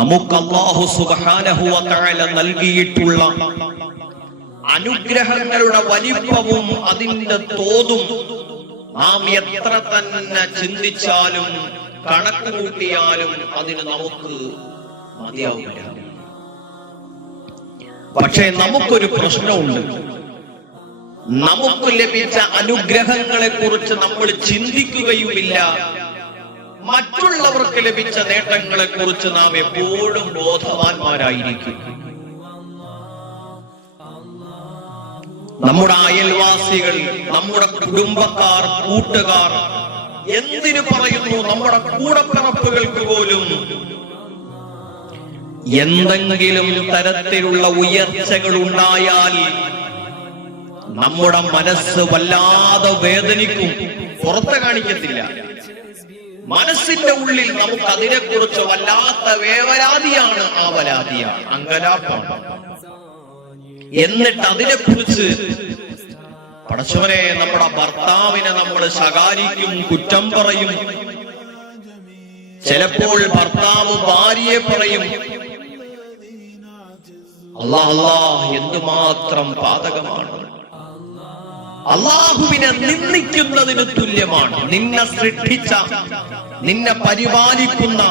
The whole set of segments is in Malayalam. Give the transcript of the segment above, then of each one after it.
നമുക്ക് അല്ലാഹു സുബ്ഹാനഹു വ തആല നൽകിയിട്ടുള്ള അനുഗ്രഹങ്ങളുടെ വലിപ്പവും അതിന്റെ തോതും നാം എത്ര തന്നെ ചിന്തിച്ചാലും കണക്ക് കൂട്ടിയാലും അതിന് നമുക്ക് മതിയാവില്ല. പക്ഷേ നമുക്കൊരു പ്രശ്നമുണ്ട്. നമുക്ക് ലഭിച്ച അനുഗ്രഹങ്ങളെ കുറിച്ച് നമ്മൾ ചിന്തിക്കുകയുമില്ല. മറ്റുള്ളവർക്ക് ലഭിച്ച നേട്ടങ്ങളെ കുറിച്ച് നാം എപ്പോഴും ബോധവാന്മാരായിരിക്കും. നമ്മുടെ അയൽവാസികൾ, നമ്മുടെ കുടുംബക്കാർ, കൂട്ടുകാർ, എന്തിനു പറയുന്നു നമ്മുടെ കൂടപ്പിറപ്പുകൾക്ക് പോലും എന്തെങ്കിലും തരത്തിലുള്ള ഉയർച്ചകൾ ഉണ്ടായാൽ നമ്മുടെ മനസ്സ് വല്ലാതെ വേദനിക്കും. പുറത്ത് കാണിക്കത്തില്ല. മനസ്സിന്റെ ഉള്ളിൽ നമുക്ക് അതിനെക്കുറിച്ച് വല്ലാത്ത വേവലാതിയാണ്, ആവലാതിയാണ്, അങ്കലാപ്പാണ്. എന്നിട്ട് അതിനെക്കുറിച്ച് പടച്ചവനെ, നമ്മുടെ ഭർത്താവിനെ നമ്മൾ ശകാരിക്കും, കുറ്റം പറയും. ചിലപ്പോൾ ഭർത്താവ് ഭാര്യയെ പറയും. അല്ലാഹ് എന്തുമാത്രം പാതകമാണ്. അല്ലാഹുവിനെ നിന്ദിക്കുന്നതിന് തുല്യമാണ്. നിന്നെ സൃഷ്ടിച്ച, നിന്നെ പരിപാലിക്കുന്ന,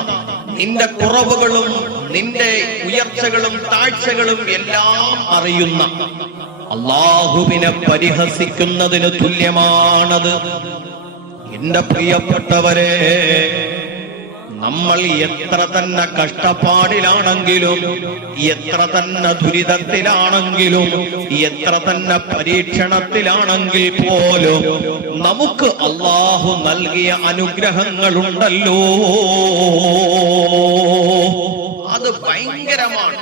നിന്റെ കുറവുകളും നിന്റെ ഉയർച്ചകളും താഴ്ചകളും എല്ലാം അറിയുന്ന അല്ലാഹുവിനെ പരിഹസിക്കുന്നതിന് തുല്യമാണത്. എന്റെ പ്രിയപ്പെട്ടവരെ, നമ്മൾ എത്ര തന്നെ കഷ്ടപ്പാടിലാണെങ്കിലും, എത്ര തന്നെ ദുരിതത്തിലാണെങ്കിലും, എത്ര തന്നെ പരീക്ഷണത്തിലാണെങ്കിൽ പോലും നമുക്ക് അല്ലാഹു നൽകിയ അനുഗ്രഹങ്ങളുണ്ടല്ലോ, അത് ഭയങ്കരമാണ്.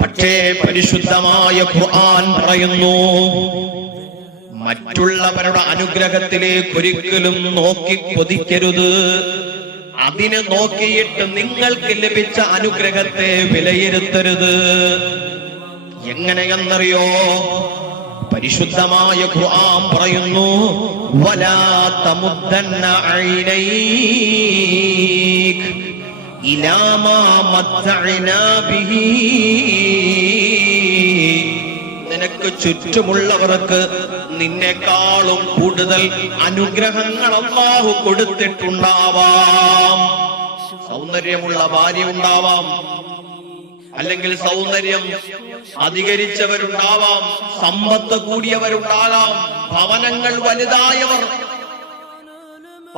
പക്ഷേ പരിശുദ്ധമായ ഖുർആൻ പറയുന്നു, മറ്റുള്ളവരുടെ അനുഗ്രഹത്തിലേക്ക് ഒരിക്കലും നോക്കി കൊതിക്കരുത്. അതിനെ നോക്കിയിട്ട് നിങ്ങൾക്ക് ലഭിച്ച അനുഗ്രഹത്തെ വിലയിരുത്തരുത്. എങ്ങനെയെന്നറിയോ? പരിശുദ്ധമായ ഖുർആൻ പറയുന്നു, വലാ തമുദ്ദന്ന ഐനൈക ഇലാ മാ മത്തഅനാ ബിഹി. നിനക്ക് ചുറ്റുമുള്ളവർക്ക് നിന്നെക്കാളും കൂടുതൽ അനുഗ്രഹങ്ങൾ അല്ലാഹു കൊടുത്തിട്ടുണ്ടാവാം. സൗന്ദര്യമുള്ള ഭാര്യ ഉണ്ടാവാം, അല്ലെങ്കിൽ സൗന്ദര്യം അധികരിച്ചവരുണ്ടാവാം, സമ്പത്ത് കൂടിയവരുണ്ടാകാം, ഭവനങ്ങൾ വലുതായവർ,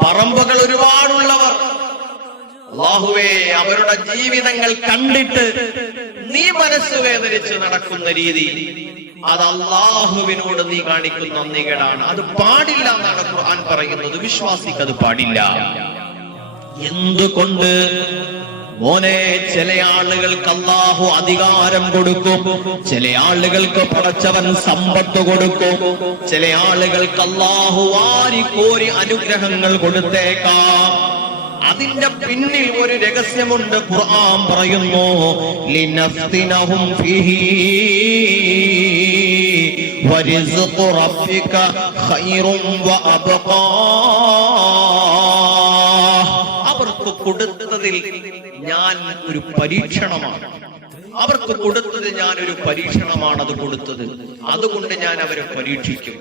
പറമ്പുകൾ ഒരുപാടുള്ളവർ. അല്ലാഹുവേ, അവരുടെ ജീവിതങ്ങൾ കണ്ടിട്ട് നീ മനസ്സ് വേദനിച്ച് നടക്കുന്ന രീതി, അത് അല്ലാഹുവിനോട് നീ കാണിക്കുന്ന നന്ദികേടാണ്. അത് പാടില്ല എന്നാണ് ഖുർആൻ പറയുന്നത്. വിശ്വാസിക്ക് അത് പാടില്ല. എന്തുകൊണ്ട്? മോനെ, ചില ആളുകൾക്ക് അല്ലാഹു അധികാരം കൊടുക്കും, ചില ആളുകൾക്ക് പടച്ചവൻ സമ്പത്ത് കൊടുക്കും, ചില ആളുകൾക്ക് അല്ലാഹു വാരിക്കോരി അനുഗ്രഹങ്ങൾ കൊടുത്തേക്കാം. അതിന്റെ പിന്നിൽ ഒരു രഹസ്യമുണ്ട്. ഖുർആൻ പറയുന്നു, ലിനഫ്തിനഹും ഫീഹി വരിസ്ഖു റബ്ബിക ഖൈറുൻ വഅബ്ഖാ. അവർക്ക് കൊടുത്തതിൽ ഞാൻ ഒരു പരീക്ഷണമാണ്. അവർക്ക് കൊടുത്തത് ഞാൻ ഒരു പരീക്ഷണമാണ്. അത് കൊടുത്തത്, അതുകൊണ്ട് ഞാൻ അവരെ പരീക്ഷിക്കും.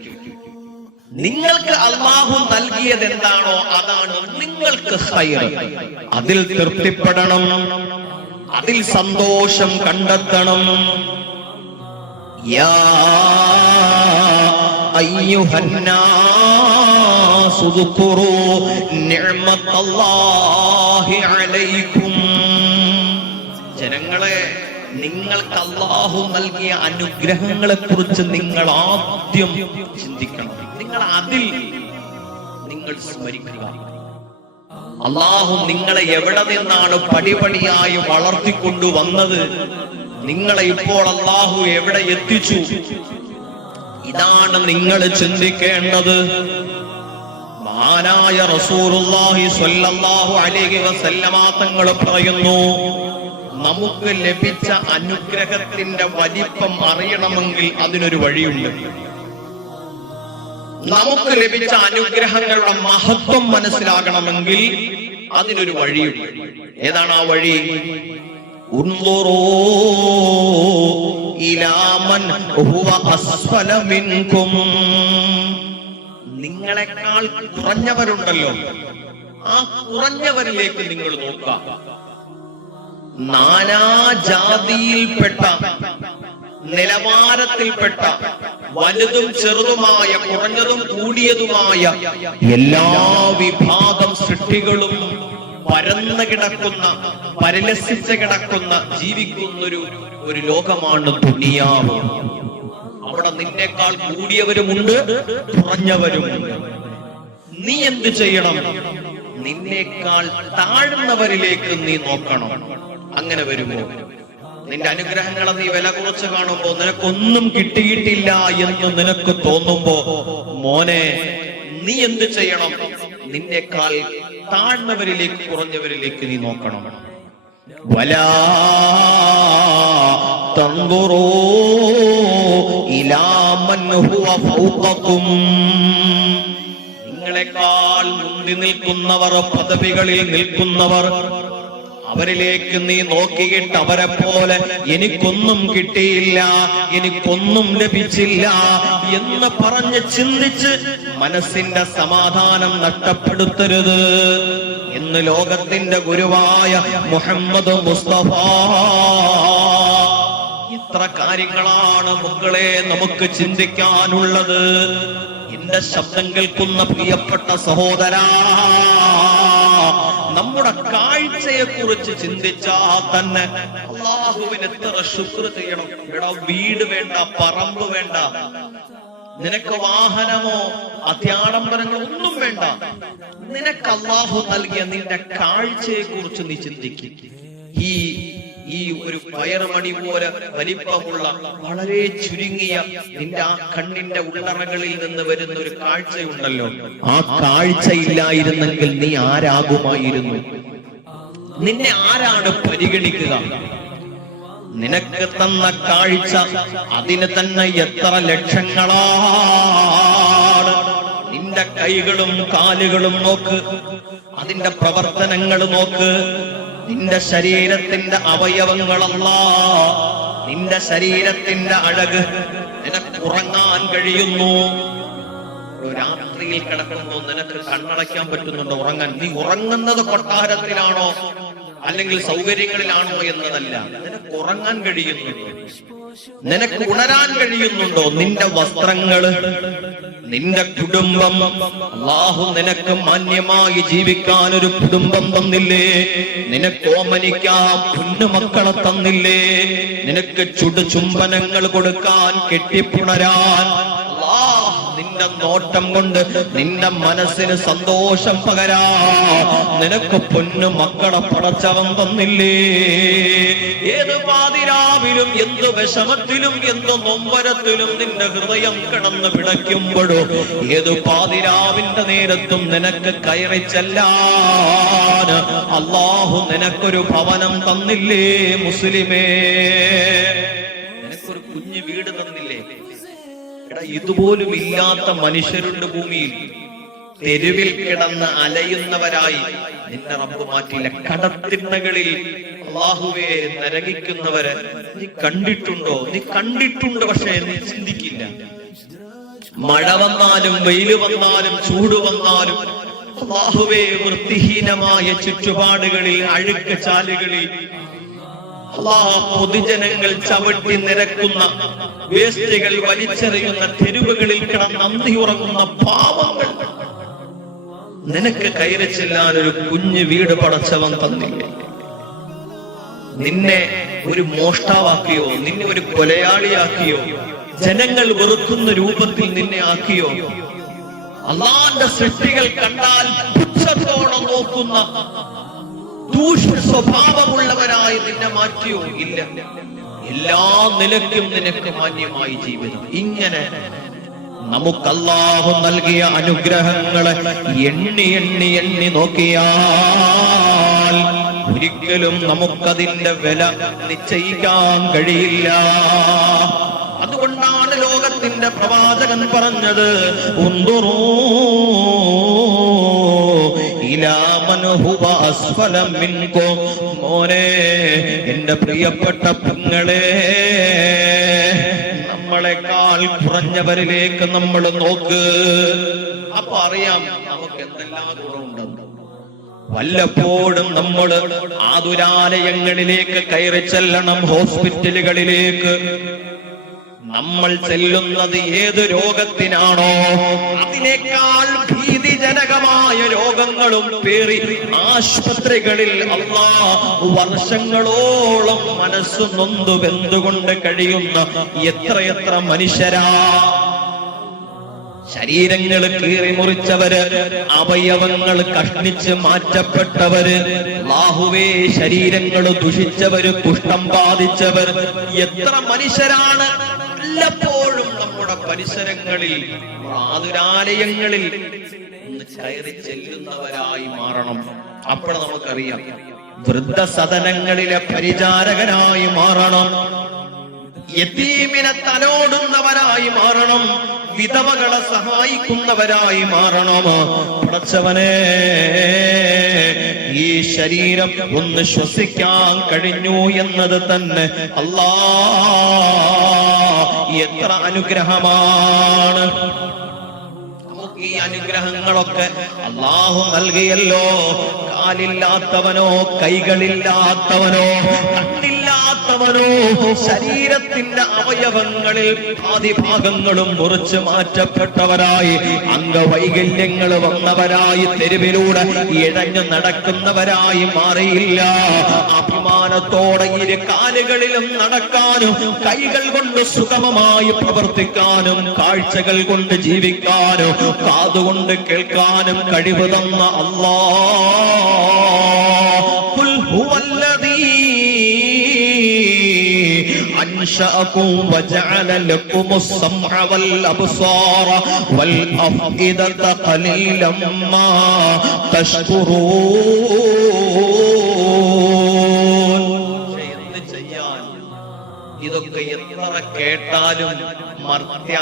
നിങ്ങൾക്ക് അല്ലാഹു നൽകിയത് എന്താണോ അതാണ് നിങ്ങൾക്ക് ഖൈർ. അതിൽ തൃപ്തിപ്പെടണം, അതിൽ സന്തോഷം കണ്ടെത്തണം. യാ അയ്യുഹന്നാസു ദുഖുറൂ നിഅമത്തല്ലാഹി അലൈക്കും. ജനങ്ങളെ, നിങ്ങൾക്ക് അല്ലാഹു നൽകിയ അനുഗ്രഹങ്ങളെ കുറിച്ച് നിങ്ങൾ ആദ്യം ചിന്തിക്കണം. നിങ്ങൾ അതിൽ നിങ്ങൾ സ്മരിക്കുക. അല്ലാഹു നിങ്ങളെ എവിടെ നിന്നാണ് പടിപടിയായി വളർത്തിക്കൊണ്ടുവന്നത്, നിങ്ങളെ ഇപ്പോൾ അല്ലാഹു എവിടെ എത്തിച്ചു, ഇതാണ് നിങ്ങൾ ചിന്തിക്കേണ്ടത്. മഹാനായ റസൂലുള്ളാഹി സ്വല്ലല്ലാഹു അലൈഹി വസല്ലമ തങ്ങൾ പറയുന്നു, നമുക്ക് ലഭിച്ച അനുഗ്രഹത്തിന്റെ വലിപ്പം അറിയണമെങ്കിൽ അതിനൊരു വഴിയുണ്ട്. നമുക്ക് ലഭിച്ച അനുഗ്രഹങ്ങളുടെ മഹത്വം മനസ്സിലാകണമെങ്കിൽ അതിനൊരു വഴിയുണ്ട്. ഏതാണ് ആ വഴി? ഉൻളുറൂ ഇലാ മൻ ഹുവ അസ്ഫല മിൻകും. നിങ്ങളെക്കാൾ കുറഞ്ഞവരുണ്ടല്ലോ, ആ കുറഞ്ഞവരിലേക്ക് നിങ്ങൾ നോക്കുക. നാനാജാതിയിൽപ്പെട്ട, നിലവാരത്തിൽപ്പെട്ട, വലുതും ചെറുതുമായ, കുറഞ്ഞതും കൂടിയതുമായ എല്ലാ വിഭാഗം സൃഷ്ടികളും പരന്നു കിടക്കുന്ന, പരിലസിച്ച് കിടക്കുന്ന, ജീവിക്കുന്നൊരു ലോകമാണ് ദുനിയാവ്. അവിടെ നിന്നേക്കാൾ കൂടിയവരുമുണ്ട്, കുറഞ്ഞവരുമുണ്ട്. നീ എന്ത് ചെയ്യണം? നിന്നേക്കാൾ താഴ്ന്നവരിലേക്ക് നീ നോക്കണം. അങ്ങനെ വരുമോ? നിന്റെ അനുഗ്രഹങ്ങളെ നീ വില കുറച്ച് കാണുമ്പോ, നിനക്കൊന്നും കിട്ടിയിട്ടില്ല എന്ന് നിനക്ക് തോന്നുമ്പോ, മോനെ നീ എന്ത് ചെയ്യണം? നിന്നേക്കാൾ താഴ്ന്നവരിലേക്ക്, കുറഞ്ഞവരിലേക്ക് നീ നോക്കണം. വലാ തൻദുറൂ ഇലാ മൻ ഹുവ ഫൗഖകും. നിങ്ങളെക്കാൾ മുന്തി നിൽക്കുന്നവർ, പദവികളിൽ നിൽക്കുന്നവർ, അവരിലേക്ക് നീ നോക്കിയിട്ട് അവരെ പോലെ എനിക്കൊന്നും കിട്ടിയില്ല, എനിക്കൊന്നും ലഭിച്ചില്ല എന്ന് പറഞ്ഞ് ചിന്തിച്ച് മനസ്സിന്റെ സമാധാനം നഷ്ടപ്പെടുത്തരുത് എന്ന് ലോകത്തിന്റെ ഗുരുവായ മുഹമ്മദ് മുസ്തഫ. ഇത്ര കാര്യങ്ങളാണ് മക്കളെ നമുക്ക് ചിന്തിക്കാനുള്ളത്. എന്റെ ശബ്ദം കേൾക്കുന്ന പ്രിയപ്പെട്ട സഹോദരാ, നമ്മുടെ കാഴ്ചയെ കുറിച്ച് ചിന്തിച്ചാൽ തന്നെ അല്ലാഹുവിന് എത്ര ശുക്ർ ചെയ്യണം. ഇവിടെ വീട് വേണ്ട, പറമ്പ് വേണ്ട, നിനക്ക് വാഹനമോ അത്യാഡംബരങ്ങളോ ഒന്നും വേണ്ട. നിനക്ക് അല്ലാഹു നൽകിയ നിന്റെ കാഴ്ചയെ കുറിച്ച് നീ ചിന്തിക്കും. ഈ ഒരു പയറുമണി പോലെ വലിപ്പമുള്ള, വളരെ ചുരുങ്ങിയ നിന്റെ ആ കണ്ണിന്റെ ഉള്ളറകളിൽ നിന്ന് വരുന്ന ഒരു കാഴ്ചയുണ്ടല്ലോ, ആ കാഴ്ച ഇല്ലായിരുന്നെങ്കിൽ നീ ആരാകുമായിരുന്നു? നിന്നെ ആരാണ് പരിഗണിക്കുക? നിനക്ക് തന്ന കാഴ്ച, അതിന് തന്നെ എത്ര ലക്ഷങ്ങളാണ്. നിന്റെ കൈകളും കാലുകളും നോക്ക്, അതിന്റെ പ്രവർത്തനങ്ങൾ നോക്ക്, നിന്റെ ശരീരത്തിന്റെ അവയവങ്ങളല്ല, നിന്റെ ശരീരത്തിന്റെ അഴക്. നിനക്ക് ഉറങ്ങാൻ കഴിയുന്നു, രാത്രിയിൽ കിടക്കുമ്പോൾ നിനക്ക് കണ്ണടയ്ക്കാൻ പറ്റുന്നുണ്ടോ? ഉറങ്ങാൻ. നീ ഉറങ്ങുന്നത് കൊട്ടാരത്തിലാണോ അല്ലെങ്കിൽ സൗകര്യങ്ങളിലാണോ എന്നതല്ല, നിനക്ക് ഉറങ്ങാൻ കഴിയുന്നുണ്ടോ? നിനക്ക് ഉണരാൻ കഴിയുന്നുണ്ടോ? നിന്റെ വസ്ത്രങ്ങള്, നിന്റെ കുടുംബം, അല്ലാഹു നിനക്ക് മാന്യമായി ജീവിക്കാൻ ഒരു കുടുംബം തന്നില്ലേ? നിനക്ക് ഓമനിക്കാൻ കുഞ്ഞുമക്കളെ തന്നില്ലേ? നിനക്ക് ചുംബനങ്ങൾ കൊടുക്കാൻ, കെട്ടിപ്പുണരാൻ നിന്റെ നോട്ടം കൊണ്ട് നിന്റെ മനസ്സിന് സന്തോഷം പകരാ നിനക്ക് പൊന്നു മക്കളെ പടച്ചവൻ തന്നില്ലേ? ഏത് പാതിരാവിലും, എന്ത് വിഷമത്തിലും, എന്ത് നൊമ്പരത്തിലും നിന്റെ ഹൃദയം കിടന്ന് പിടയ്ക്കുമ്പോഴോ, ഏത് പാതിരാവിന്റെ നേരത്തും നിനക്ക് കയറി ചെല്ലാൻ അല്ലാഹു നിനക്കൊരു ഭവനം തന്നില്ലേ മുസ്ലിമേ? നിനക്കൊരു കുഞ്ഞു വീട് തന്നില്ലേ? ഇതുപോലും ഇല്ലാത്ത മനുഷ്യരുണ്ട് ഭൂമിയിൽ. തെരുവിൽ കിടന്ന് അലയുന്നവരായി നിന്നെ റബ്ബ് മാറ്റിയില്ല. കടത്തിണ്ണകളിൽ അല്ലാഹുവേ നരകിക്കുന്നവരെ നീ കണ്ടിട്ടുണ്ടോ? നീ കണ്ടിട്ടുണ്ട്, പക്ഷേ നീ ചിന്തിക്കില്ല. മഴ വന്നാലും, വെയില് വന്നാലും, ചൂട് വന്നാലും അല്ലാഹുവേ വൃത്തിഹീനമായ ചുറ്റുപാടുകളിൽ, അഴുക്ക് ചാലുകളിൽ പൊതുജനങ്ങൾ ചവിട്ടി നിരക്കുന്ന, വേസ്റ്റുകൾ വലിച്ചെറിയുന്ന തെരുവുകളിൽ കിടന്ന് അന്തി ഉറങ്ങുന്ന പാവങ്ങൾ നിനക്ക് കയറി ചെല്ലാൻ ഒരു കുഞ്ഞു വീട് പടച്ചവൻ തന്നില്ലേ? നിന്നെ ഒരു മോഷ്ടാവാക്കിയോ, നിന്നെ ഒരു കൊലയാളിയാക്കിയോ, ജനങ്ങൾ വെറുക്കുന്ന രൂപത്തിൽ നിന്നെ ആക്കിയോ? അല്ലാഹുവിന്റെ സൃഷ്ടികൾ കണ്ടാൽ പുച്ഛത്തോടെ നോക്കുന്ന, ദൂഷ്യ സ്വഭാവമുള്ളവരായി നിന്നെ മാറ്റിയോ? ഇല്ല. എല്ലാ നിലയ്ക്കും നിനക്ക് മാന്യമായി ജീവിതം. ഇങ്ങനെ നമുക്ക് അല്ലാഹു നൽകിയ അനുഗ്രഹങ്ങളെ എണ്ണി എണ്ണി എണ്ണി നോക്കിയാൽ ഒരിക്കലും നമുക്കതിന്റെ വില നിശ്ചയിക്കാൻ കഴിയില്ല. അതുകൊണ്ടാണ് ലോകത്തിന്റെ പ്രവാചകൻ പറഞ്ഞത്, ഉൻദുറൂ ഇലാ മൻ ഹുവ അസ്ഫല മിൻകും. മോനെ, എന്റെ പ്രിയപ്പെട്ട പെങ്ങളെ, നമ്മളെക്കാൾ കുറഞ്ഞവരിലേക്ക് നമ്മൾ നോക്ക്. അപ്പൊ അറിയാം നമുക്ക് എന്തെല്ലാം ഗുണമുണ്ടെന്ന്. വല്ലപ്പോഴും നമ്മൾ ആതുരാലയങ്ങളിലേക്ക് കയറി ചെല്ലണം, ഹോസ്പിറ്റലുകളിലേക്ക്. നമ്മൾ ചെല്ലുന്നത് ഏത് രോഗത്തിനാണോ അതിനേക്കാൾ ഭീതിജനകമായ രോഗങ്ങളും പേറി ആശുപത്രികളിൽ അല്ലാഹ് വർഷങ്ങളോളം മനസ്സു നൊന്തു വെന്തുകൊണ്ട് കഴിയുന്ന എത്രയെത്ര മനുഷ്യരാ. ശരീരങ്ങൾ കീറി മുറിച്ചവര്, അവയവങ്ങൾ കഷ്ണിച്ച് മാറ്റപ്പെട്ടവര്, അല്ലാഹുവേ ശരീരങ്ങൾ ദുഷിച്ചവര്, കുഷ്ഠം ബാധിച്ചവർ, എത്ര മനുഷ്യരാണ് വല്ലപ്പോഴും നമ്മുടെ പരിസരങ്ങളിൽ, ആതുരാലയങ്ങളിൽ ഒന്ന് കയറി ചെല്ലുന്നവരായി മാറണം. അപ്പോൾ നമുക്കറിയാം, വൃദ്ധസദനങ്ങളിലെ പരിചാരകനായി മാറണം, യതീമിനെ തലോടുന്നവരായി മാറണം, വിധവകളെ സഹായിക്കുന്നവരായി മാറണം. പടച്ചവനെ, ഈ ശരീരം ഒന്ന് ശ്വസിക്കാൻ കഴിഞ്ഞു എന്നത് തന്നെ അല്ലാഹ് എത്ര അനുഗ്രഹമാണ്. നമുക്ക് ഈ അനുഗ്രഹങ്ങളൊക്കെ അല്ലാഹു നൽകിയല്ലോ. കാലില്ലാത്തവനോ, കൈകളില്ലാത്തവനോ, കണ്ണില്ലാത്തവനോ, ശരീരത്തിന്റെ അവയവങ്ങളിൽ ആദിഭാഗങ്ങളും മുറിച്ച് മാറ്റപ്പെട്ടവരായി, അംഗവൈകല്യങ്ങൾ വന്നവരായി, തെരുവിലൂടെ ഇഴഞ്ഞു നടക്കുന്നവരായി മാറിയില്ല. അഭിമാനത്തോടെ ഇരു കാലുകളിലും നടക്കാനും, കൈകൾ കൊണ്ട് സുഗമമായി പ്രവർത്തിക്കാനും, കാഴ്ചകൾ കൊണ്ട് ജീവിക്കാനും, കാതുകൊണ്ട് കേൾക്കാനും കഴിവ് തന്ന അല്ലാഹ്. ഖുൽ ഹുവല്ലദീ അൻശഅകും വജഅല ലക്കുമുസ് സമഅ വൽ അബ്സാറ വൽ അഫ്ഇദത ഖലീലം മാ തശ്കുറൂൻ. എന്ത് ചെയ്യാൻ? ഇതൊക്കെ എത്ര കേട്ടാലും മർത്യ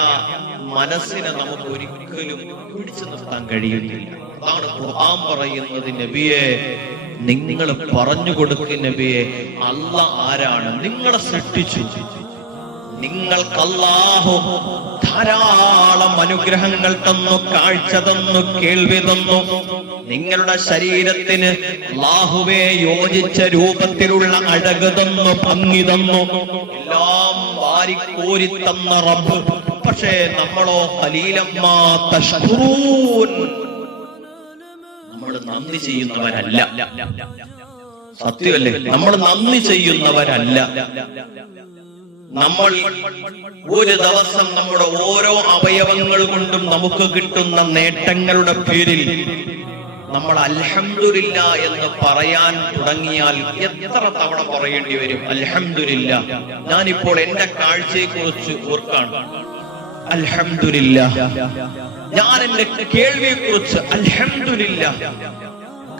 മനസ്സിനെ നമുക്ക് ഒരിക്കലും പിടിച്ചു നിർത്താൻ കഴിയുന്നില്ല. അതാണ് ഖുർആൻ പറയുന്നത്, നബിയെ നിങ്ങൾ പറഞ്ഞു കൊടുക്കുന്ന നബിയെ, അല്ലാഹ് ആരാണ്? നിങ്ങളെ സൃഷ്ടിച്ചു, നിങ്ങൾക്ക് അല്ലാഹു ധാരാളം അനുഗ്രഹങ്ങൾ തന്നു, കാഴ്ച തന്നു, കേൾവി തന്നു. നിങ്ങളുടെ ശരീരത്തിന് അല്ലാഹുവേ യോജിച്ച രൂപത്തിലുള്ള അഴക് തന്നു, ഭംഗി തന്നു, എല്ലാം വാരിക്കോരി തന്ന റബ്ബ്. പക്ഷേ നമ്മളോ ഖലീലമ്മാ തശ്കുറൂൻ, നമ്മൾ നന്ദി ചെയ്യുന്നവരല്ല. സത്യമല്ലേ? നമ്മൾ നന്ദി ചെയ്യുന്നവരല്ല. നമ്മൾ ഒരു ദിവസം നമ്മുടെ ഓരോ അവയവങ്ങൾ കൊണ്ടും നമുക്ക് കിട്ടുന്ന നേട്ടങ്ങളുടെ പേരിൽ നമ്മൾ അൽഹംദുലില്ലാ എന്ന് പറയാൻ തുടങ്ങിയാൽ എത്ര തവണ പറയേണ്ടി വരും? അൽഹംദുലില്ലാ. ഞാനിപ്പോൾ എന്റെ കാഴ്ചയെ കുറിച്ച് ഓർക്കാണ്, അൽഹംദുലില്ലാ. ഞാൻ എന്റെ കേൾവിയെ കുറിച്ച് അൽഹംദുലില്ലാ.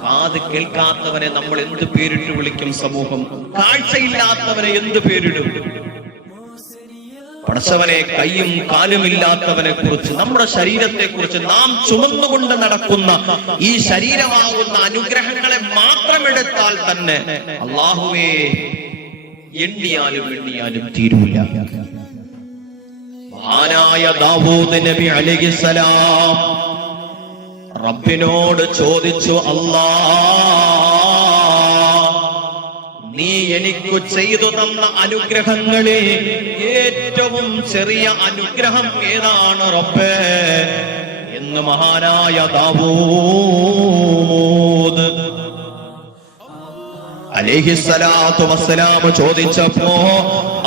കാത് കേൾക്കാത്തവനെ നമ്മൾ എന്ത് പേരിട്ട് വിളിക്കും? സമൂഹം കാഴ്ചയില്ലാത്തവനെ എന്ത് പേരിടും? പടച്ചവനെ, കൈയും കാലുമില്ലാത്തവനെ കുറിച്ച്, നമ്മുടെ ശരീരത്തെ കുറിച്ച്, നാം ചുമന്നുകൊണ്ട് നടക്കുന്ന ഈ ശരീരമാകുന്ന അനുഗ്രഹങ്ങളെ മാത്രം എടുത്താൽ തന്നെ അല്ലാഹുവേ എണ്ണിയാലും എണ്ണിയാലും തീരൂല. മഹാനായ ദാവൂദ് നബി അലൈഹിസ്സലാം റബ്ബിനോട് ചോദിച്ചു, അല്ലാഹ്, നീ എനിക്ക് ചെയ്തു തന്ന അനുഗ്രഹങ്ങളിൽ ഏറ്റവും ചെറിയ അനുഗ്രഹം ഏതാണ് റബ്ബേ എന്ന് മഹാനായ ദാവൂദ് അലൈഹിസ്സലാത്തു വസ്സലാം ചോദിച്ചപ്പോ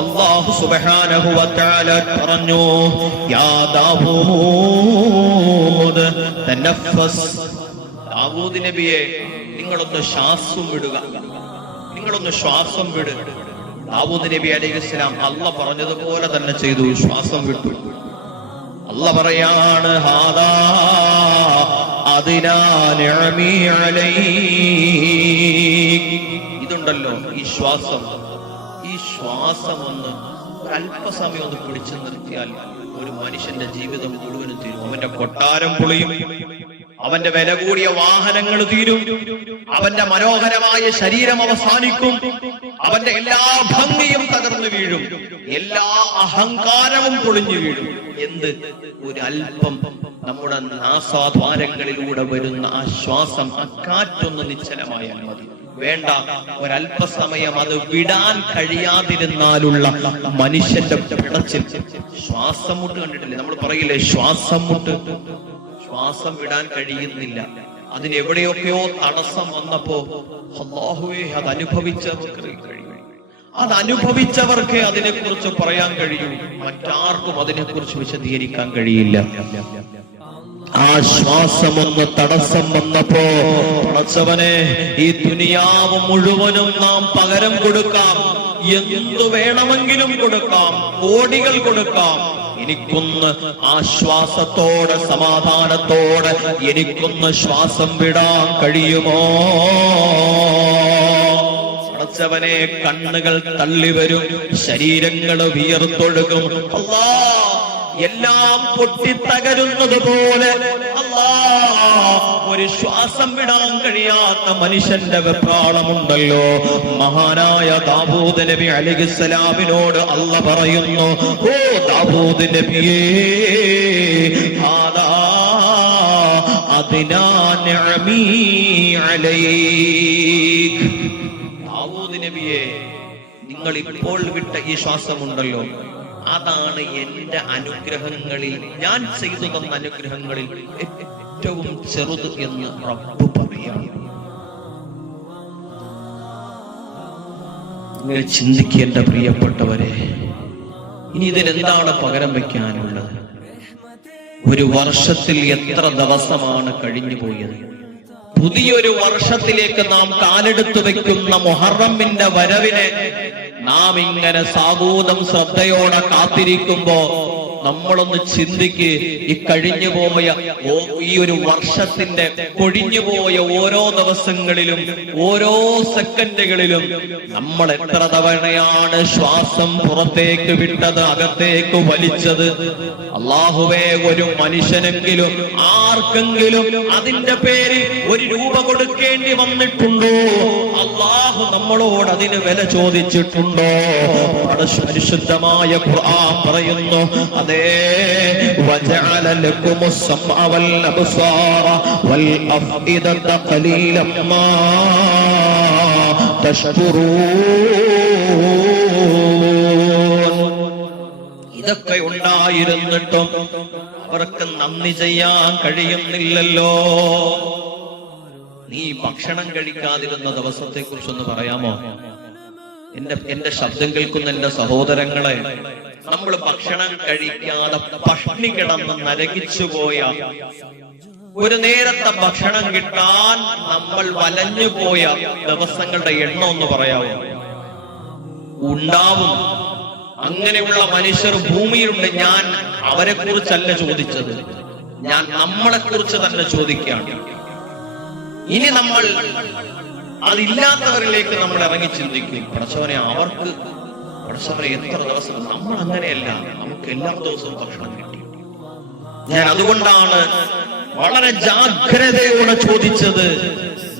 അല്ലാഹു സുബ്ഹാനഹു വ തആല പറഞ്ഞു, യാ ദാവൂദ് തനഫസ്. ദാവൂദ് നബിയെ, നിങ്ങളൊന്ന് ശ്വാസം വിടുക, നിങ്ങളൊന്ന് ശ്വാസം വിട്. ദാവൂദ് നബി അലൈഹിസ്സലാം അല്ലാഹ് പറഞ്ഞതുപോലെ തന്നെ ചെയ്തു, ശ്വാസം വിട്ടു. അല്ലാഹ് പറയാണ്, ഹാദാ അദ്നാ നിഅമി അലൈക്. ഇതുണ്ടല്ലോ ഈ ശ്വാസം, ഈ ശ്വാസം ഒന്ന് അല്പസമയം ഒന്ന് പിടിച്ചു നിർത്തിയാൽ ഒരു മനുഷ്യന്റെ ജീവിതം മുഴുവനും തീരും. അവന്റെ കൊട്ടാരം പൊളിയും, അവന്റെ വില കൂടിയ വാഹനങ്ങൾ തീരും, അവന്റെ മനോഹരമായ ശരീരം അവസാനിക്കും, അവന്റെ എല്ലാ ഭംഗിയും തകർന്നു വീഴും, എല്ലാ അഹങ്കാരവും പൊളിഞ്ഞു വീഴും. എന്ത്? ഒരൽപ്പം നമ്മുടെ നാസാദ്വാരങ്ങളിലൂടെ വരുന്ന ആ ശ്വാസം, ആ കാറ്റൊന്ന് നിശ്ചലമായാൽ മതി. വേണ്ട, ഒരല്പസമയം അത് വിടാൻ കഴിയാതിരുന്നാലുള്ള മനുഷ്യന്റെ പിടച്ചിൽ. ശ്വാസം മുട്ട് കണ്ടിട്ടില്ലേ? നമ്മൾ പറയില്ലേ ശ്വാസം മുട്ട്? ശ്വാസം വിടാൻ കഴിയുന്നില്ല. അതിനെവിടെയൊക്കെയോ തടസ്സം വന്നപ്പോ അല്ലാഹുവേ, അതനുഭവിച്ചവർക്ക് അതിനെക്കുറിച്ച് പറയാൻ കഴിയൂ. മറ്റാർക്കും അതിനെക്കുറിച്ച് വിശദീകരിക്കാൻ കഴിയില്ല. ആ ശ്വാസമൊന്ന് തടസ്സം വന്നപ്പോ പടച്ചവനെ, ഈ ദുനിയാവ് മുഴുവനും നാം പകരം കൊടുക്കാം, എന്തു വേണമെങ്കിലും കൊടുക്കാം, കോടികൾ കൊടുക്കാം. എനിക്കൊന്ന് ആശ്വാസത്തോടെ സമാധാനത്തോടെ എനിക്കൊന്ന് ശ്വാസം വിടാൻ കഴിയുമോ? പടച്ചവനെ, കണ്ണുകൾ തള്ളിവരും, ശരീരങ്ങൾ വിയർത്തൊഴുകും. അല്ലാ, എല്ലാം പൊട്ടിത്തകരുന്നത് പോലെ അല്ലാ, ഒരു ശ്വാസം വിടാൻ കഴിയാത്ത മനുഷ്യന്റെ വെപ്രാളമുണ്ടല്ലോ. മഹാനായ ദാവൂദ് നബി അലൈഹിസ്സലാമിനോട് അല്ലാഹ് പറയുന്നു, ഓ ദാവൂദ് നബിയേ, ഹാദാ അദ്നാ നിഅമീ അലൈക്. ദാവൂദ് നബിയേ, നിങ്ങൾ ഇപ്പോൾ വിട്ട ഈ ശ്വാസമുണ്ടല്ലോ, അതാണ് എന്റെ അനുഗ്രഹങ്ങളിൽ, ഞാൻ ചെയ്തു തന്ന അനുഗ്രഹങ്ങളിൽ ഏറ്റവും ചെറുത് എന്ന് റബ്ബ് പറയാം. നിങ്ങൾ ചിന്തിക്കേണ്ട പ്രിയപ്പെട്ടവരെ, ഇനി ഇതിനെന്താണ് പകരം വെക്കാനുള്ളത്? ഒരു വർഷത്തിൽ എത്ര ദിവസമാണ് കഴിഞ്ഞു പോയത്? പുതിയൊരു വർഷത്തിലേക്ക് നാം കാലെടുത്തു വെക്കുന്ന മുഹറമിന്റെ വരവിനെ നാം ഇങ്ങനെ സാഗൂതം ശ്രദ്ധയോടെ കാത്തിരിക്കുമ്പോ നമ്മളൊന്ന് ചിന്തിക്ക്, ഈ കഴിഞ്ഞുപോയ ഈ ഒരു വർഷത്തിന്റെ കൊഴിഞ്ഞുപോയ ഓരോ ദിവസങ്ങളിലും ഓരോ സെക്കൻഡുകളിലും നമ്മൾ എത്ര തവണയാണ് ശ്വാസം പുറത്തേക്ക് വിട്ടത്, അകത്തേക്ക് വലിച്ചത്? അല്ലാഹുവേ, ഒരു മനുഷ്യനെങ്കിലും ആർക്കെങ്കിലും അതിന്റെ പേരിൽ ഒരു രൂപ കൊടുക്കേണ്ടി വന്നിട്ടുണ്ടോ? അല്ലാഹു നമ്മളോട് അതിന് വില ചോദിച്ചിട്ടുണ്ടോ? പരിശുദ്ധമായ ഖുർആൻ പറയുന്നു, അതേ, വജഅല ലക്കുമുസ് സമഅ വൽ അബ്സാറ വൽ അഫ്ഇദത ഖലീലൻ മാ തശ്കുറൂൻ. ഇതൊക്കെ ഉണ്ടായിരുന്നിട്ടും അവർക്ക് നന്ദി ചെയ്യാൻ കഴിയുന്നില്ലല്ലോ. നീ ഭക്ഷണം കഴിക്കാതിരുന്ന ദിവസത്തെ കുറിച്ചൊന്ന് പറയാമോ? എന്റെ ശബ്ദം കേൾക്കുന്ന എന്റെ സഹോദരങ്ങളെ, നമ്മൾ ഭക്ഷണം കഴിക്കാതെ പട്ടിണി കിടന്ന് നരകിച്ചുപോയ, ഒരു നേരത്തെ ഭക്ഷണം കിട്ടാൻ നമ്മൾ വലഞ്ഞുപോയ ദിവസങ്ങളുടെ എണ്ണം ഒന്ന് പറയാമോ? ഉണ്ടാവും. അങ്ങനെയുള്ള മനുഷ്യർ ഭൂമിയിലുണ്ട്. ഞാൻ അവരെ കുറിച്ചല്ല ചോദിച്ചത്, ഞാൻ നമ്മളെ കുറിച്ച് തന്നെ ചോദിക്കുകയാണ്. ഇനി നമ്മൾ അതില്ലാത്തവരിലേക്ക് നമ്മൾ ഇറങ്ങി ചിന്തിക്കും. പടച്ചവനെ, അവർക്ക് പടച്ചവനെ എത്ര ദിവസം. നമ്മൾ അങ്ങനെയല്ല, നമുക്ക് എല്ലാ ദിവസവും ഭക്ഷണം കിട്ടി. ഞാൻ അതുകൊണ്ടാണ് വളരെ ജാഗ്രതയോടെ ചോദിച്ചത്,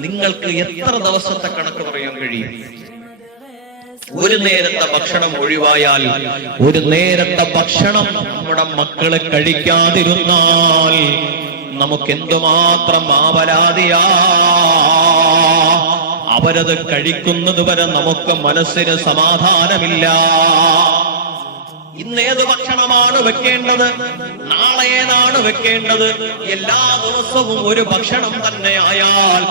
നിങ്ങൾക്ക് എത്ര ദിവസത്തെ കണക്ക് പറയാൻ കഴിയും? ഒരു നേരത്തെ ഭക്ഷണം ഒഴിവായാൽ, ഒരു നേരത്തെ ഭക്ഷണം നമ്മുടെ മക്കളെ കഴിക്കാതിരുന്നാൽ നമുക്ക് എന്തുമാത്രം ആവലാതിയാ. അവരത് കഴിക്കുന്നത് വരെ നമുക്ക് മനസ്സിന് സമാധാനമില്ല. ഇന്നേത് ഭക്ഷണമാണ് വെക്കേണ്ടത്, നാളെ ഏതാണ് വെക്കേണ്ടത്, എല്ലാ ദിവസവും ഒരു ഭക്ഷണം തന്നെ ആയാൽ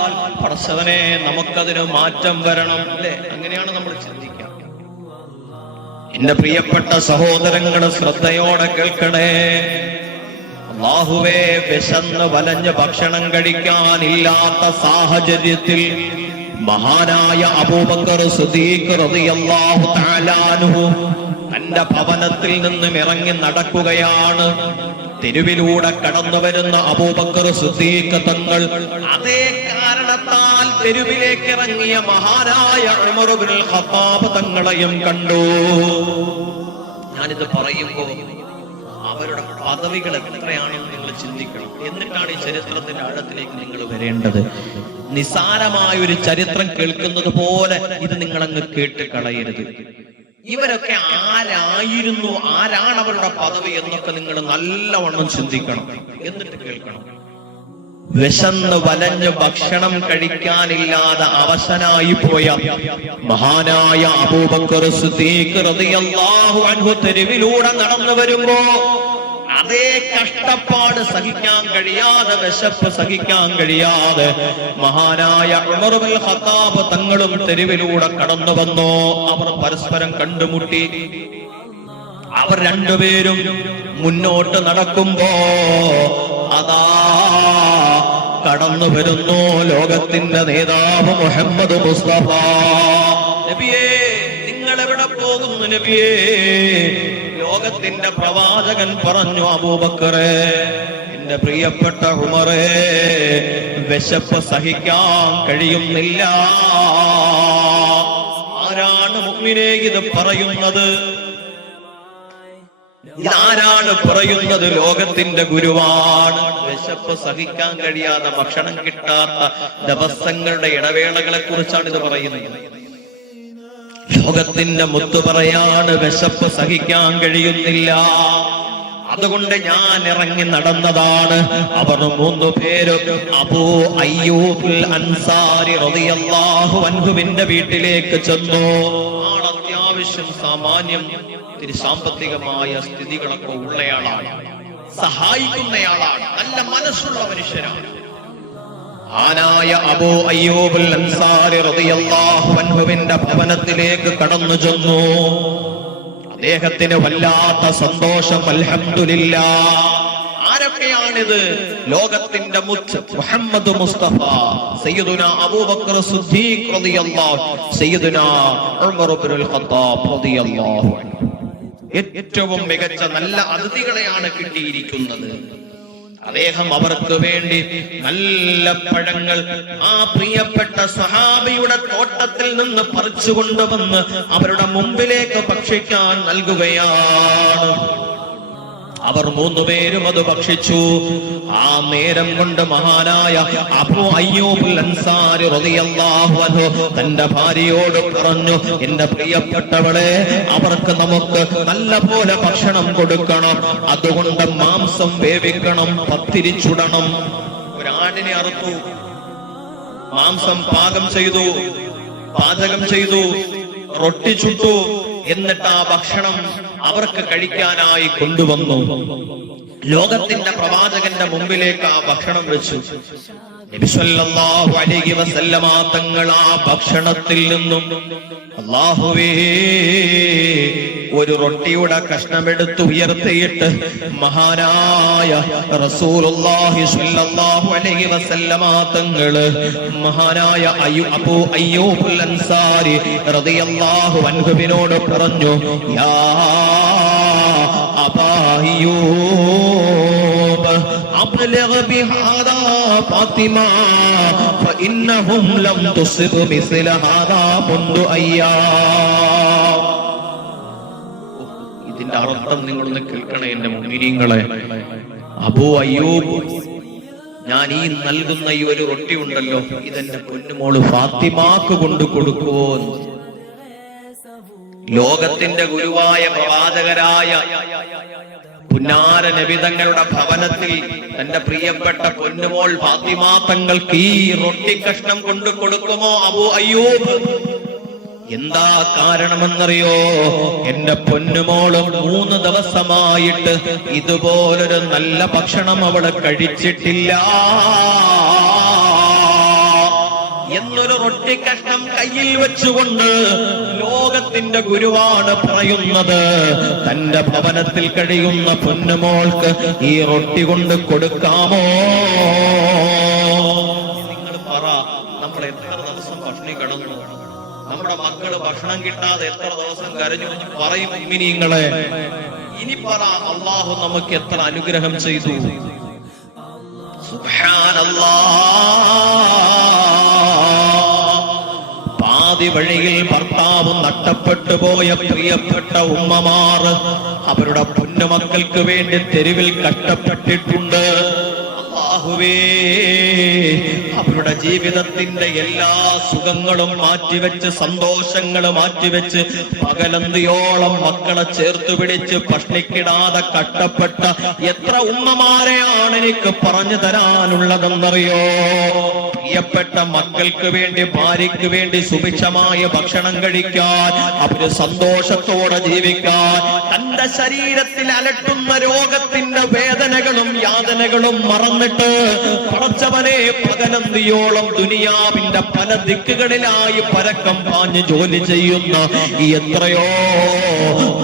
പടച്ചവനെ നമുക്കതിന് മാറ്റം വരണം, അല്ലേ? അങ്ങനെയാണ് നമ്മൾ ചിന്തിക്കുക. എന്റെ പ്രിയപ്പെട്ട സഹോദരങ്ങളെ ശ്രദ്ധയോടെ കേൾക്കണേ. അല്ലാഹുവേ, വിശന്ന് വലഞ്ഞ് ഭക്ഷണം കഴിക്കാനില്ലാത്ത സാഹചര്യത്തിൽ മഹാനായ അബൂബക്കർ സിദ്ദീഖ് റളിയല്ലാഹു തആല അൻഹു തന്റെ ഭവനത്തിൽ നിന്നും ഇറങ്ങി നടക്കുകയാണ്. തെരുവിലൂടെ കടന്നു വരുന്ന അബൂബക്കർ സിദ്ദീഖ് തങ്ങൾ അതേ കാരണത്താൽ തെരുവിലേക്ക് ഇറങ്ങിയ മഹാനായ ഉമർ ഇബ്നുൽ ഖത്താബ് തങ്ങളെയും കണ്ടു. ഞാനിത് പറയുമ്പോ അവരുടെ പദവികൾ എത്രയാണെന്ന് നിങ്ങൾ ചിന്തിക്കണം. എന്നിട്ടാണ് ഈ ചരിത്രത്തിന്റെ ആഴത്തിലേക്ക് നിങ്ങൾ വരേണ്ടത്. നിസാരമായ ഒരു ചരിത്രം കേൾക്കുന്നത് പോലെ ഇത് നിങ്ങളങ്ങ് കേട്ട് കളയരുത്. ഇവരൊക്കെ ആരായിരുന്നു, ആരാണ് അവരുടെ പദവി എന്നൊക്കെ നിങ്ങൾ നല്ലവണ്ണം ചിന്തിക്കണം, എന്നിട്ട് കേൾക്കണം. വിശന്ന് വലഞ്ഞ് ഭക്ഷണം കഴിക്കാനില്ലാതെ അവശനായി പോയ മഹാനായ അബൂബക്കർ സിദ്ദീഖ് റളിയല്ലാഹു അൻഹു തെരുവിലൂടെ നടന്നു വരുമ്പോ അതേ കഷ്ടപ്പാട് സഹിക്കാൻ കഴിയാതെ, വിശപ്പ് സഹിക്കാൻ കഴിയാതെ മഹാനായ ഉമർ ഇബ്നുൽ ഖത്താബ് തങ്ങളും തെരുവിലൂടെ കടന്നു വന്നു. അവർ പരസ്പരം കണ്ടുമുട്ടി. അവർ രണ്ടുപേരും മുന്നോട്ട് നടക്കുമ്പോ അതാ കടന്നു വരുന്നു ലോകത്തിന്റെ നേതാവ് മുഹമ്മദ് മുസ്തഫ. നബിയേ, നിങ്ങൾ എവിടെ പോകുന്നു നബിയേ? ലോകത്തിന്റെ പ്രവാചകൻ പറഞ്ഞു, അബൂബക്കറേ, എന്റെ പ്രിയപ്പെട്ട ഉമറേ, വിശപ്പ് സഹിക്കാൻ കഴിയുന്നില്ല. ആരാണ് മുഅ്മിനേ ഇത് പറയുന്നത്? ഇതാരാണ് പറയുന്നത്? ലോകത്തിന്റെ ഗുരുവാണ്. വിശപ്പ് സഹിക്കാൻ കഴിയാതെ ഭക്ഷണം കിട്ടാത്ത ദിവസങ്ങളുടെ ഇടവേളകളെ കുറിച്ചാണ് ഇത് പറയുന്നത്. ലോകത്തിന്റെ മുത്ത് പറയാണ്, വിശപ്പ് സഹിക്കാൻ കഴിയുന്നില്ല, അതുകൊണ്ട് ഞാൻ ഇറങ്ങി നടന്നതാണ്. അവർ മൂന്നു പേരും അബൂ അയ്യൂബുൽ അൻസാരി റളിയല്ലാഹു അൻഹുവിന്റെ വീട്ടിലേക്ക് ചെന്നു. ആൾ അത്യാവശ്യം സാമാന്യം സാമ്പത്തികമായ സ്ഥിതികളൊക്കെ ഉള്ളയാളാണ്, സഹായിക്കുന്നയാളാണ്, നല്ല മനസ്സുള്ള മനുഷ്യരാണ്. ആനായ അബൂ അയ്യൂബുൽ അൻസാരി റളിയല്ലാഹു അൻഹുവിന്റെ ഭവനത്തിലേക്ക് കടന്നു ചെന്നു. അദ്ദേഹത്തിന് വല്ലാത്ത സന്തോഷം. അൽഹംദുലില്ലാഹ്. ആരൊക്കെയാണിത്? ലോകത്തിന്റെ മുത്ത് മുഹമ്മദ് മുസ്തഫ സയ്യിദുനാ അബൂബക്കർ സിദ്ദീഖ് റളിയല്ലാഹു, സയ്യിദുനാ ഉമർ ഇബ്നുൽ ഖത്താബ് റളിയല്ലാഹു അൻഹു. ഏറ്റവും മികച്ച നല്ല അതിഥികളെയാണ് കിട്ടിയിരിക്കുന്നത്. അദ്ദേഹം അവർക്ക് വേണ്ടി നല്ല പഴങ്ങൾ ആ പ്രിയപ്പെട്ട സ്വഹാബിയുടെ തോട്ടത്തിൽ നിന്ന് പറിച്ചു കൊണ്ടുവന്ന് അവരുടെ മുമ്പിലേക്ക് ഭക്ഷിക്കാൻ നൽകുകയാണ്. അവർ മൂന്നുപേരും അത് ഭക്ഷിച്ചു. ആ നേരം കൊണ്ട് മഹാനായ അബൂ അയ്യൂബുൽ അൻസാരി റളിയല്ലാഹു അൻഹു തന്റെ ഭാര്യയോട് പറഞ്ഞു, എന്റെ പ്രിയപ്പെട്ടവളെ, അവർക്ക് നമുക്ക് നല്ല പോലെ ഭക്ഷണം കൊടുക്കണം. അതുകൊണ്ട് മാംസം വേവിക്കണം, പത്തിരി ചുടണം. ഒരാടിനെ അറുത്തു, മാംസം പാകം ചെയ്തു, റൊട്ടി ചുട്ടു. എന്നിട്ട് ആ ഭക്ഷണം അവർക്ക് കഴിക്കാനായി കൊണ്ടുവന്നു. ലോകത്തിന്റെ പ്രവാചകന്റെ മുമ്പിലേക്ക് ആ ഭക്ഷണം വെച്ചു. നബി സല്ലല്ലാഹു അലൈഹി വസല്ലമ തങ്ങൾ ആ ഭക്ഷണത്തിൽ നിന്നും അല്ലാഹുവേ ഒരു റൊട്ടിയുടെ കഷ്ണമെടുത്ത് ഉയർത്തിയിട്ട് മഹാനായ റസൂലുള്ളാഹി സ്വല്ലല്ലാഹു അലൈഹി വസല്ലമ തങ്ങള് മഹാനായ അബൂ അയ്യൂബുൽ അൻസാരി റളിയല്ലാഹു അൻഹുവിനോട് പറഞ്ഞു, യാ അബാ അയ്യൂബ് അബ്ലിഗ് ബിഹാദാ ഫാത്തിമ ഫഇന്നഹും ലം തുസിബ് മിസ്ല ഹാദാ മുൻദു അയ്യാം. ഇതിന്റെ അർത്ഥം നിങ്ങളൊന്ന് കേൾക്കണേ എന്റെ മുഅ്മിനീങ്ങളെ. അബൂ അയ്യൂബ്, ഞാൻ ഈ നൽകുന്ന ഈ ഒരു റൊട്ടി ഉണ്ടല്ലോ, ഇതെന്റെ പൊന്നുമോള് ഫാത്തിമാക്ക് കൊണ്ട് കൊടുക്കുവോ? ലോകത്തിന്റെ ഗുരുവായ പ്രവാചകരായ പുന്നാര നബി തങ്ങളുടെ ഭവനത്തിൽ തന്റെ പ്രിയപ്പെട്ട പൊന്നുമോൾ ഫാത്തിമ തങ്ങൾക്ക് ഈ റൊട്ടി കഷ്ണം കൊണ്ട് കൊടുക്കുമോ അബൂ അയ്യൂബ്? എന്താ കാരണമെന്നറിയോ? എന്റെ പൊന്നുമോളും 3 ദിവസമായിട്ട് ഇതുപോലൊരു നല്ല ഭക്ഷണം അവള് കഴിച്ചിട്ടില്ല എന്നൊരു റൊട്ടി കഷ്ണം കയ്യിൽ വെച്ചുകൊണ്ട് ലോകത്തിന്റെ ഗുരുവാണ് പറയുന്നത്, തന്റെ ഭവനത്തിൽ കഴിയുന്ന പൊന്നുമോൾക്ക് ഈ റൊട്ടി കൊണ്ട് കൊടുക്കാമോ? നിങ്ങൾ പറ, നമ്മൾ എത്ര ദിവസം പട്ടിണി കിടന്നു, നമ്മുടെ മക്കള് ഭക്ഷണം കിട്ടാതെ എത്ര ദിവസം കരഞ്ഞു പറയും മുഅ്മിനീങ്ങളെ. ഇനി പറ, അല്ലാഹു നമുക്ക് എത്ര അനുഗ്രഹം ചെയ്തു. സുബ്ഹാനല്ലാഹ്. പാതി വഴിയിൽ ഭർത്താവ് ഭർത്താവും നഷ്ടപ്പെട്ടു പോയ പ്രിയപ്പെട്ട ഉമ്മമാർ അവരുടെ പൊന്നുമക്കൾക്ക് വേണ്ടി തെരുവിൽ കഷ്ടപ്പെട്ടിട്ടുണ്ട്. അല്ലാഹുവേ, അവരുടെ ജീവിതത്തിന്റെ എല്ലാ സുഖങ്ങളും മാറ്റിവെച്ച്, സന്തോഷങ്ങൾ മാറ്റിവെച്ച്, പകലന്തിയോളം മക്കളെ ചേർത്ത് പിടിച്ച് ഭക്ഷണിക്കിടാതെ കഷ്ടപ്പെട്ട എത്ര ഉമ്മമാരെയാണ് എനിക്ക് പറഞ്ഞു തരാനുള്ളതെന്നറിയോ? പ്രിയപ്പെട്ട മക്കൾക്ക് വേണ്ടി, ഭാര്യയ്ക്ക് വേണ്ടി സുഭിക്ഷമായ ഭക്ഷണം കഴിക്കാൻ, അവര് സന്തോഷത്തോടെ ജീവിക്കാൻ, തന്റെ ശരീരത്തിൽ അലട്ടുന്ന രോഗത്തിന്റെ വേദനകളും യാതനകളും മറന്നിട്ട് പടച്ചവനെ പകലന്തിയോളം ദുനിയാവിന്റെ പല ദിക്കുകളിലായി പരക്കം പാഞ്ഞ് ജോലി ചെയ്യുന്ന എത്രയോ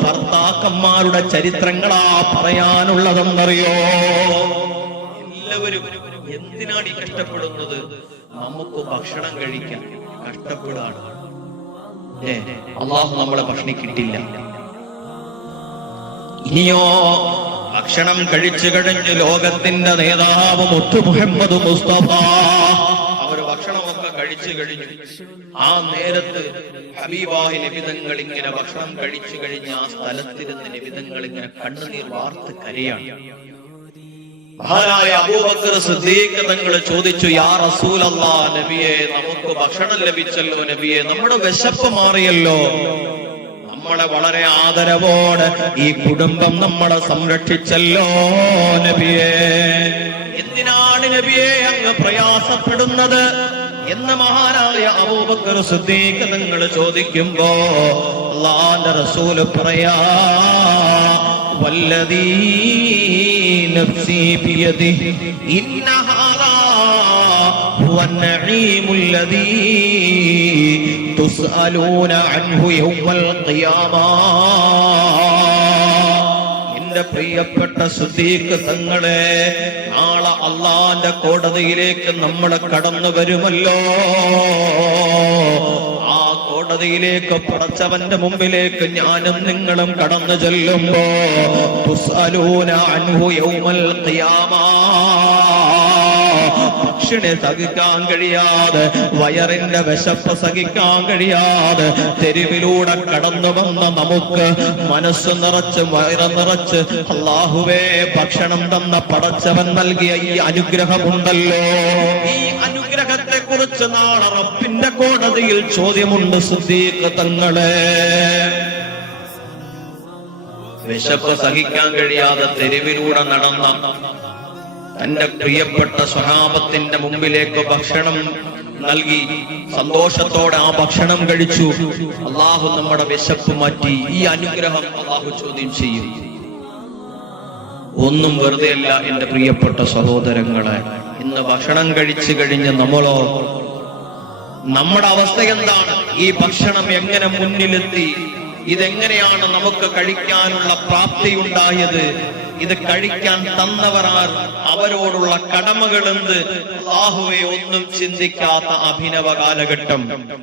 ഭർത്താക്കന്മാരുടെ ചരിത്രങ്ങളാ പറയാനുള്ളതെന്നറിയോ? എല്ലാവരും എന്തിനാണ് ഈ കഷ്ടപ്പെടുന്നത്? നമുക്ക് ഭക്ഷണം കഴിക്കാൻ കഷ്ടപ്പെടാണ്. അള്ളാഹു നമ്മളെ ഭക്ഷണിക്കിട്ടില്ല. ഇനിയോ ഭക്ഷണം കഴിച്ചു കഴിഞ്ഞ് ലോകത്തിന്റെ നേതാവ് മുത്തു മുഹമ്മദ് മുസ്തഫ അവർ ഭക്ഷണമൊക്കെ കഴിച്ചു കഴിഞ്ഞു. ആ നേരത്ത് ഹബീബായ നബിതങ്ങൾ ഇങ്ങനെ ഭക്ഷണം കഴിച്ചു കഴിഞ്ഞ് ആ സ്ഥലത്തിരുന്ന് നബിതങ്ങൾ ഇങ്ങനെ കണ്ണുനീർ വാർത്ത് കരയാണ്. മഹാനായ അബൂബക്കർ സിദ്ദീഖ് തങ്ങൾ ചോദിച്ചു, യാ റസൂലല്ലാഹ്, നബിയെ, നമുക്ക് ഭക്ഷണം ലഭിച്ചല്ലോ നബിയെ, നമ്മുടെ വിശപ്പ് മാറിയല്ലോ. നമ്മളെ വളരെ ആദരവോടെ ഈ കുടുംബം നമ്മളെ സംരക്ഷിച്ചല്ലോ നബിയെ, എന്തിനാണ് നബിയെ അങ്ങ് പ്രയാസപ്പെടുന്നത് എന്ന് മഹാനായ അബൂബക്കർ സിദ്ദീഖ് തങ്ങൾ ചോദിക്കുമ്പോ അല്ലാഹുവിന്റെ റസൂൽ പറയാ, വല്ലദീ നഫ്സി ബിയദിഹി ഇന്ന ഹാദാ ഹുവൻ നഈമുൽ ലദീ തുസ്അലൂന അൻഹു യൗമൽ ഖിയാമ. എന്റെ പ്രിയപ്പെട്ട സിദ്ദീഖ് തങ്ങളെ, നാളെ അല്ലാഹുവിന്റെ കോടതിയിലേക്ക് നമ്മൾ കടന്നു വരുമല്ലോ. ആ കോടതിയിലേക്ക്, പടച്ചവന്റെ മുമ്പിലേക്ക് ഞാനും നിങ്ങളും കടന്നു ചെല്ലുമ്പോ തുസ്അലൂന അൻഹു യൗമൽ ഖിയാമ, ഭക്ഷണെ സഹിക്കാൻ കഴിയാതെ, വയറിന്റെ വിശപ്പ് സഹിക്കാൻ കഴിയാതെ തെരുവിലൂടെ കടന്നു വന്ന നമുക്ക് മനസ്സ് നിറച്ച്, വയറ് നിറച്ച് അല്ലാഹുവേ ഭക്ഷണം തന്ന പടച്ചവൻ നൽകിയ ഈ അനുഗ്രഹമുണ്ടല്ലോ, ഈ അനുഗ്രഹത്തെ കുറിച്ച് നാളെ റബ്ബിന്റെ കോടതിയിൽ ചോദ്യമുണ്ട്. സിദ്ദീഖ് തങ്ങളെ, വിശപ്പ് സഹിക്കാൻ കഴിയാതെ തെരുവിലൂടെ നടന്ന തന്റെ പ്രിയപ്പെട്ട സ്വഹാബത്തിന്റെ മുമ്പിലേക്ക് ഭക്ഷണം നൽകി സന്തോഷത്തോടെ ആ ഭക്ഷണം കഴിച്ചു. അള്ളാഹു നമ്മുടെ വിശപ്പ് മാറ്റി. ഈ അനുഗ്രഹം അള്ളാഹു ചോദ്യം ചെയ്യും. ഒന്നും വെറുതെയല്ല എന്റെ പ്രിയപ്പെട്ട സഹോദരങ്ങളെ. ഇന്ന് ഭക്ഷണം കഴിച്ചു കഴിഞ്ഞ് നമ്മളോ, നമ്മുടെ അവസ്ഥ എന്താണ്? ഈ ഭക്ഷണം എങ്ങനെ മുന്നിലെത്തി? ഇതെങ്ങനെയാണ് നമുക്ക് കഴിക്കാനുള്ള പ്രാപ്തി ഉണ്ടായത്? ഇത് കഴിക്കാൻ തന്നവർ ആർ? അവരോടുള്ള കടമകൾ എന്ത്? അല്ലാഹുവേ, ഒന്നും ചിന്തിക്കാത്ത അഭിനവ കാലഘട്ടം.